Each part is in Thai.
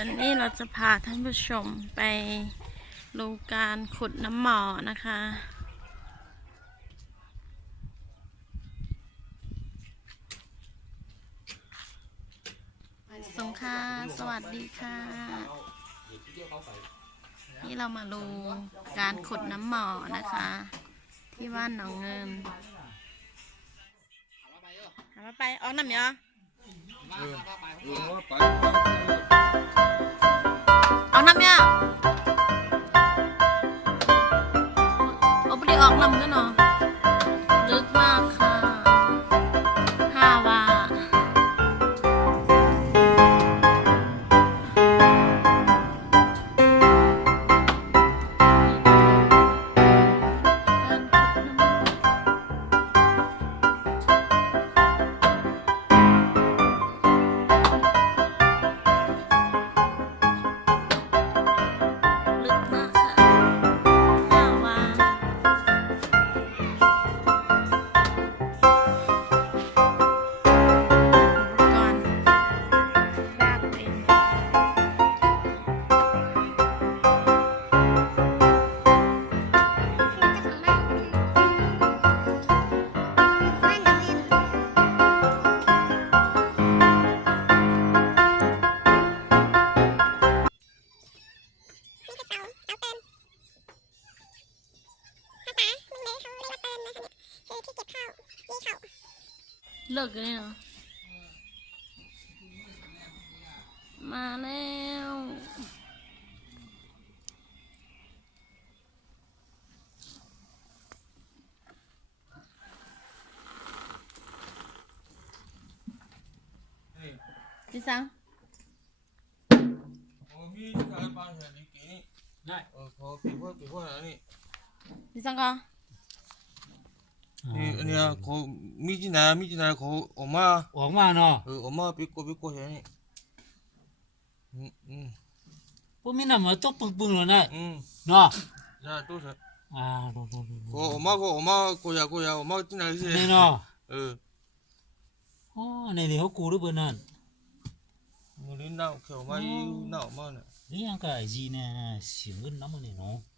วันนี้เราจะพาท่านผู้ชมไปดูการขุดน้ำหมอนะคะ สงค่ะ สวัสดีค่ะ นี่เรามาดูการขุดน้ำหมอนะคะ ที่บ้านหนองเงินหามาไปอ๋อน้ำเหรอ ออกน้ำเนี่ยเอาไปดีออกน้ำกันเนาะ เลิกกันเลยเหรอ มาแล้ว พี่สัง พี่สังก็ นี่อันเนี้ยเขามีที่ไหนมีที่ไหนเขาออกมาออกมาเนาะเออออกมาปิโกปิโกเห็นนี่อืมอืมพวกมีน้ำมาตกปึ้งๆแล้วนะอืมเนาะใช่ตัวใช่อ่าดูดูดูเขาออกมาเขาออกมากูอยากกูอยากออกมาที่ไหนสินี่เนาะเอออ๋อในนี่เขากูหรือเปล่านั่นมือนี้หนาวเขียวมาอีหนาวมากเนี่ยนี่ยังก็ไอ้จีเนี่ยเสียงเงินน้ำมันนี่เนาะโอ้โอ้หนาวจักหนาวมานี่เกเสเกเขามีปิปอปิปอมีที่ไหนเอาพวกคนนั้นอะไรเบ็ดปอดเป็นปอดเนี่ยนะกินปอนปอยเนาะ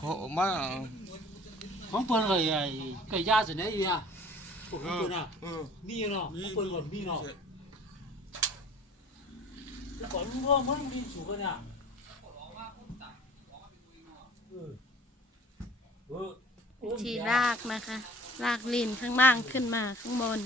เขาออกมาของเปิ้นก็ไอ้ไก่ย่าสิเนี่ยอีอะพวกของเปิ้นอะเออมีเนาะของเปิ้นก็มีเนาะแล้วก่อนมึงก็มันมีสูงกันเนี่ยเออเออโอ้ยที่รากนะคะ รากลินข้างล่างขึ้นมาข้างบน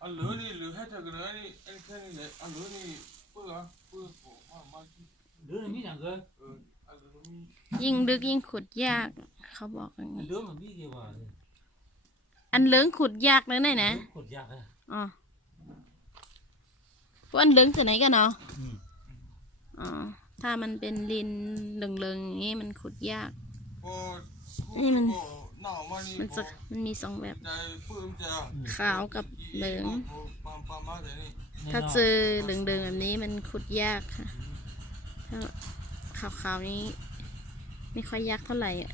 อันเหลือนี่เหลือให้เธอกันเลยนี่อันแค่นี้เลยอันเหลือนี่เปื้อเปื้อโอ้มามาที่เดือนมีอย่างเกินเอออันเหลือมียิ่งลึกยิ่งขุดยาก เขาบอกอย่างนี้เดือนมันมีเดียวว่าอันเหลืองขุดยากเลยนะนะกดยากเลยอ๋อพวกอันเหลืองจากไหนกันเนาะอืมอ๋อถ้ามันเป็นลินเหลืองๆอย่างงี้มันขุดยากโอ้นี่มันหนาว มากนี่มันจะมันมีสองแบบใจปื้มจะขาวกับเหลืองปามปามมาแต่นี่ถ้าเจอเหลืองๆแบบนี้มันขุดยากค่ะถ้าขาวๆนี้ ไม่ค่อยยากเท่าไหร่อะ